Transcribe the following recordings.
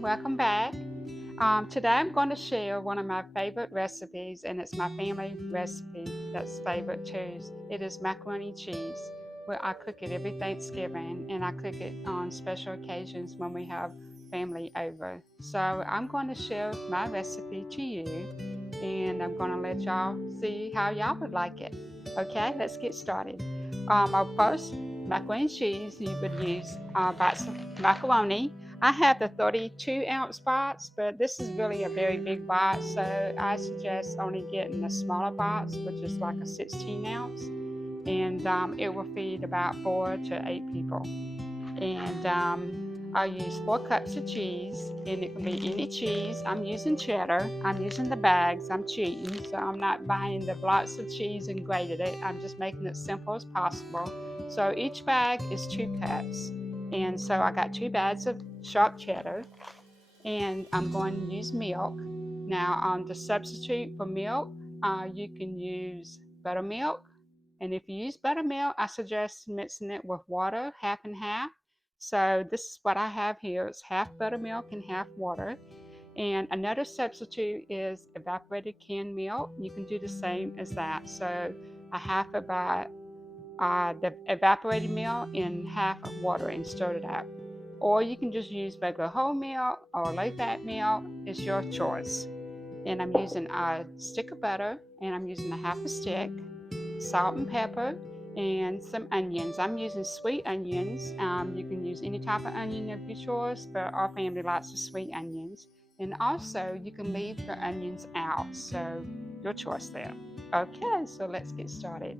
welcome back. Today I'm going to share one of my favorite recipes, and it's my family recipe that's favorite too. It is macaroni cheese, where I cook it every Thanksgiving, and I cook it on special occasions when we have family over. So I'm going to share my recipe to you, and I'm going to let y'all see how y'all would like it. Okay, let's get started. Our first macaroni cheese, you would use bites of macaroni. I have the 32-ounce box, but this is really a very big box, so I suggest only getting the smaller box, which is like a 16-ounce, and it will feed about 4 to 8 people. And I'll use 4 cups of cheese, and it can be any cheese. I'm using cheddar. I'm using the bags. I'm cheating, so I'm not buying the blocks of cheese and grated it. I'm just making it simple as possible. So each bag is 2 cups, and so I got 2 bags of sharp cheddar, and I'm going to use milk. Now, to substitute for milk, you can use buttermilk. And if you use buttermilk, I suggest mixing it with water, half and half. So this is what I have here. It's half buttermilk and half water. And another substitute is evaporated canned milk. You can do the same as that. So a half about the evaporated milk in half of water and stir it up. Or you can just use regular whole milk or low fat milk. It's your choice. And I'm using a stick of butter, and I'm using a half a stick, salt and pepper, and some onions. I'm using sweet onions. You can use any type of onion of your choice, but our family likes the sweet onions. And also, you can leave the onions out, so your choice there. Okay, so let's get started.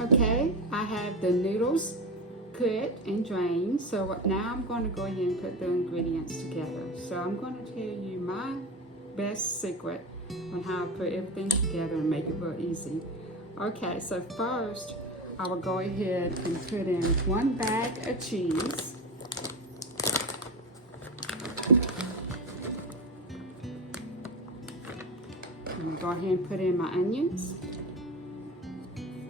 Okay, I have the noodles cut and drained. So now I'm going to go ahead and put the ingredients together. So I'm going to tell you my best secret on how to put everything together and make it real easy. Okay, so first I will go ahead and put in 1 bag of cheese. I'm going to go ahead and put in my onions.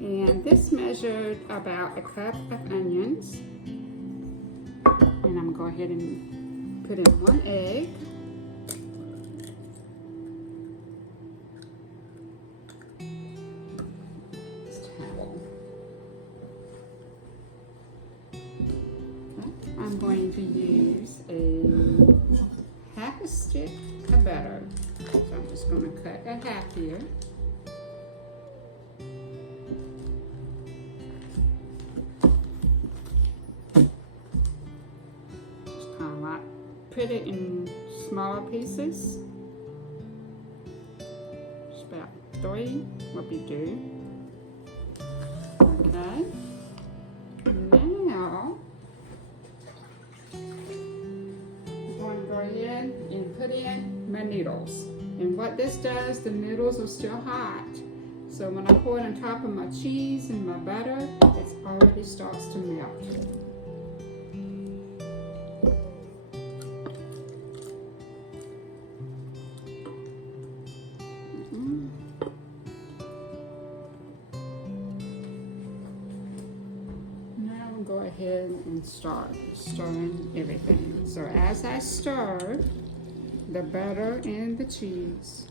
And this measured about a cup of onions. And I'm going to go ahead and put in 1 egg. I'm going to use a half a stick of butter. So I'm just going to cut a half here. Put it in smaller pieces. Just about 3 will be good. my noodles. And what this does, the noodles are still hot. So when I pour it on top of my cheese and my butter, it already starts to melt. Now I'll go ahead and start stirring everything. So as I stir, the butter and the cheese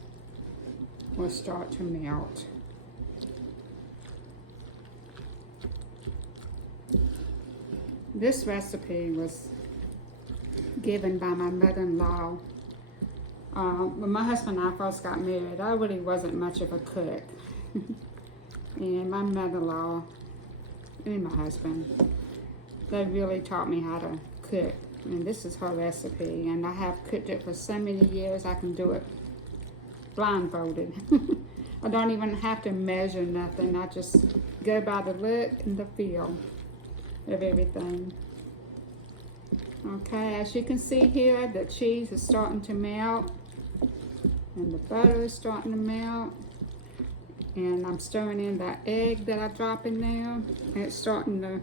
will start to melt. This recipe was given by my mother-in-law. When my husband and I first got married, I really wasn't much of a cook. And my mother-in-law and my husband, they really taught me how to cook. And this is her recipe, and I have cooked it for so many years I can do it blindfolded. I don't even have to measure nothing. I just go by the look and the feel of everything. Okay, as you can see here, the cheese is starting to melt and the butter is starting to melt, and I'm stirring in that egg that I dropped in there, and it's starting to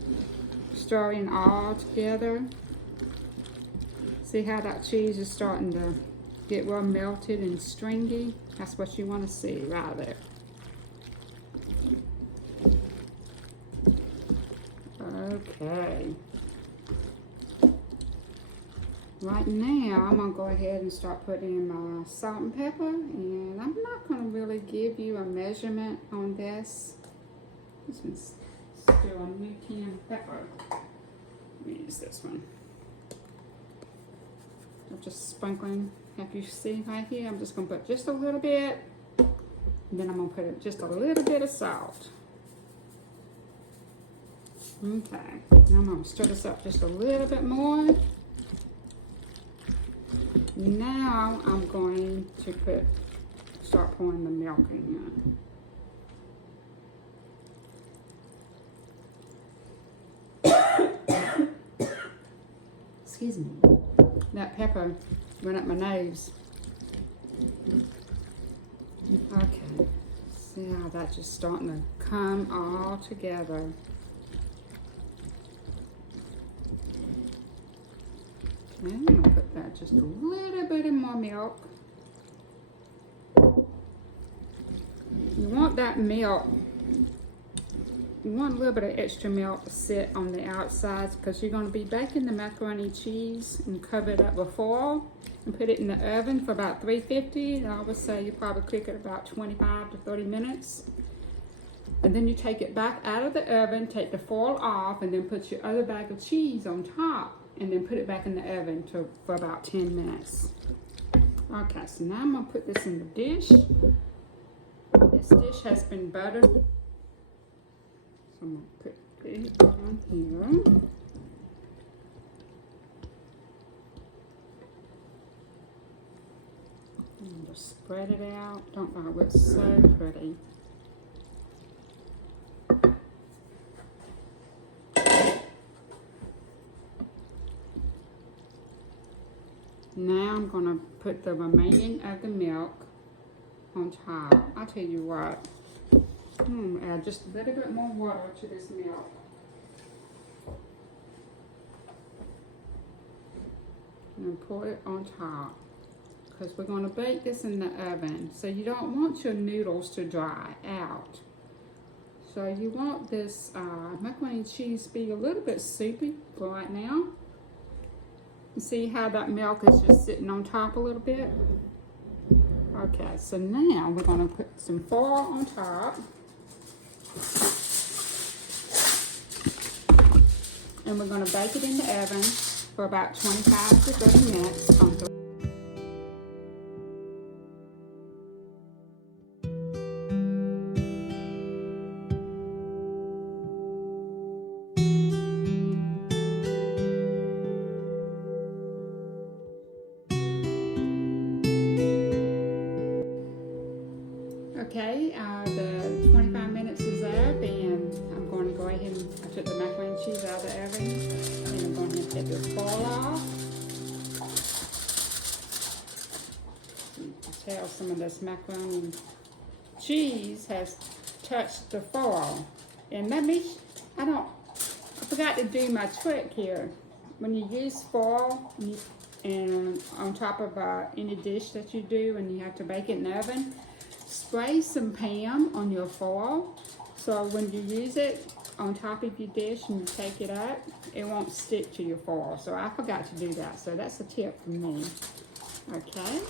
stir in all together. See how that cheese is starting to get well melted and stringy? That's what you want to see right there. Okay. Right now, I'm going to go ahead and start putting in my salt and pepper. And I'm not going to really give you a measurement on this. This one's still a new can of pepper. Let me use this one. I'm just sprinkling. If you see right here, I'm just going to put just a little bit. And then I'm going to put just a little bit of salt. Okay, now I'm going to stir this up just a little bit more. Now I'm going to start pouring the milk in. Excuse me. That pepper went up my nose. Okay, see how that's just starting to come all together. Okay, I'm going to put that just a little bit of more milk. You want that milk, you want a little bit of extra milk to sit on the outsides because you're going to be baking the macaroni cheese and cover it up with foil and put it in the oven for about 350. I would say you probably cook it about 25 to 30 minutes. And then you take it back out of the oven, take the foil off, and then put your other bag of cheese on top. And then put it back in the oven for about 10 minutes. Okay, so now I'm going to put this in the dish. This dish has been buttered. So I'm going to put it on here. And just spread it out. Don't know, it looks so pretty. Now I'm going to put the remaining of the milk on top. I'll tell you what, I'm going to add just a little bit more water to this milk. And pour it on top because we're going to bake this in the oven. So you don't want your noodles to dry out. So you want this macaroni and cheese to be a little bit soupy for right now. See how that milk is just sitting on top a little bit? Okay, so now we're going to put some foil on top. And we're going to bake it in the oven for about 25 to 30 minutes on Okay, the 25 minutes is up, and I'm going to go ahead and I took the macaroni and cheese out of the oven, and I'm going to take the foil off. tell some of this macaroni cheese has touched the foil. And I forgot to do my trick here. When you use foil and on top of any dish that you do and you have to bake it in the oven, spray some Pam on your foil. So when you use it on top of your dish and you take it out, it won't stick to your foil. So I forgot to do that. So that's a tip from me. Okay.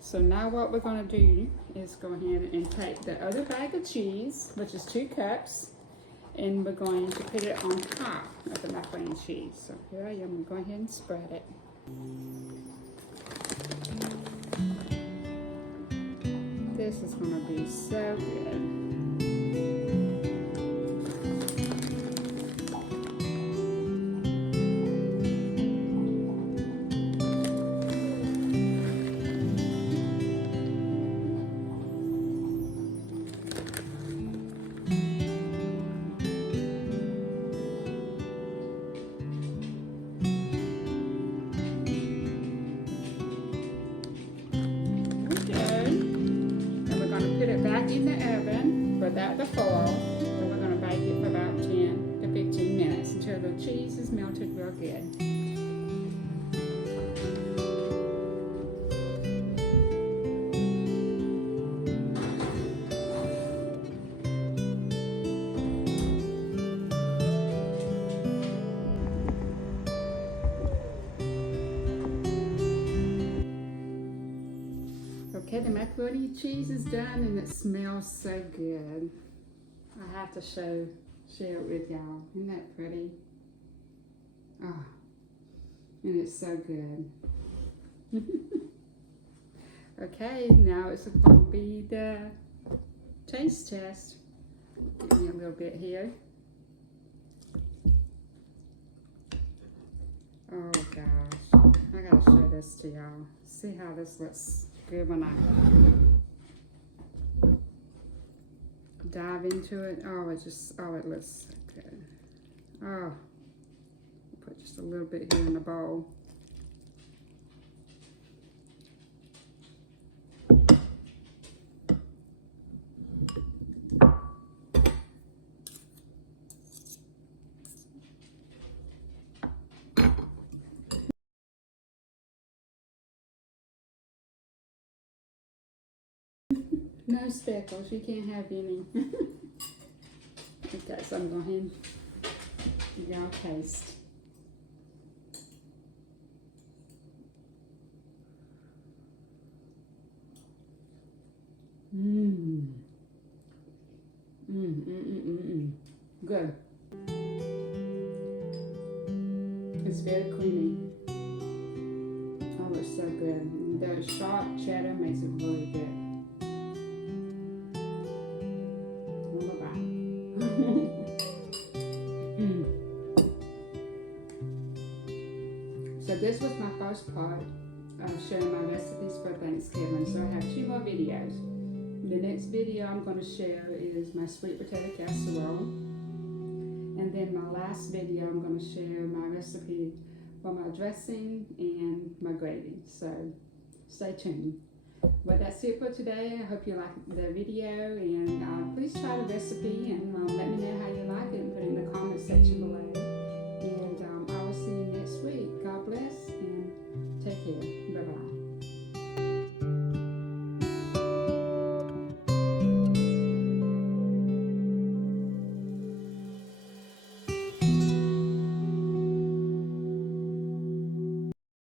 So now what we're going to do is go ahead and take the other bag of cheese, which is 2 cups, and we're going to put it on top of the macaroni cheese. So here I am, I'm going to go ahead and spread it. This is going to be so good. In the oven without the foil, and we're going to bake it for about 10 to 15 minutes until the cheese is melted real good. Okay, the macaroni cheese is done and it smells so good. I have to share it with y'all. Isn't that pretty? Oh, and it's so good. Okay, now it's going to be the taste test. Give me a little bit here. Oh gosh, I gotta show this to y'all. See how this looks good when I dive into it. Oh, it looks so good. Oh, put just a little bit here in the bowl. No speckles, you can't have any. Okay, so I'm going to give y'all a taste. Good. It's very creamy. Oh, it's so good. The sharp cheddar makes it really good. So this was my first part of sharing my recipes for Thanksgiving. So I have 2 more videos. The next video I'm going to share is my sweet potato casserole. And then my last video I'm going to share my recipe for my dressing and my gravy. So stay tuned. Well, that's it for today. I hope you liked the video, and please try the recipe and let me know how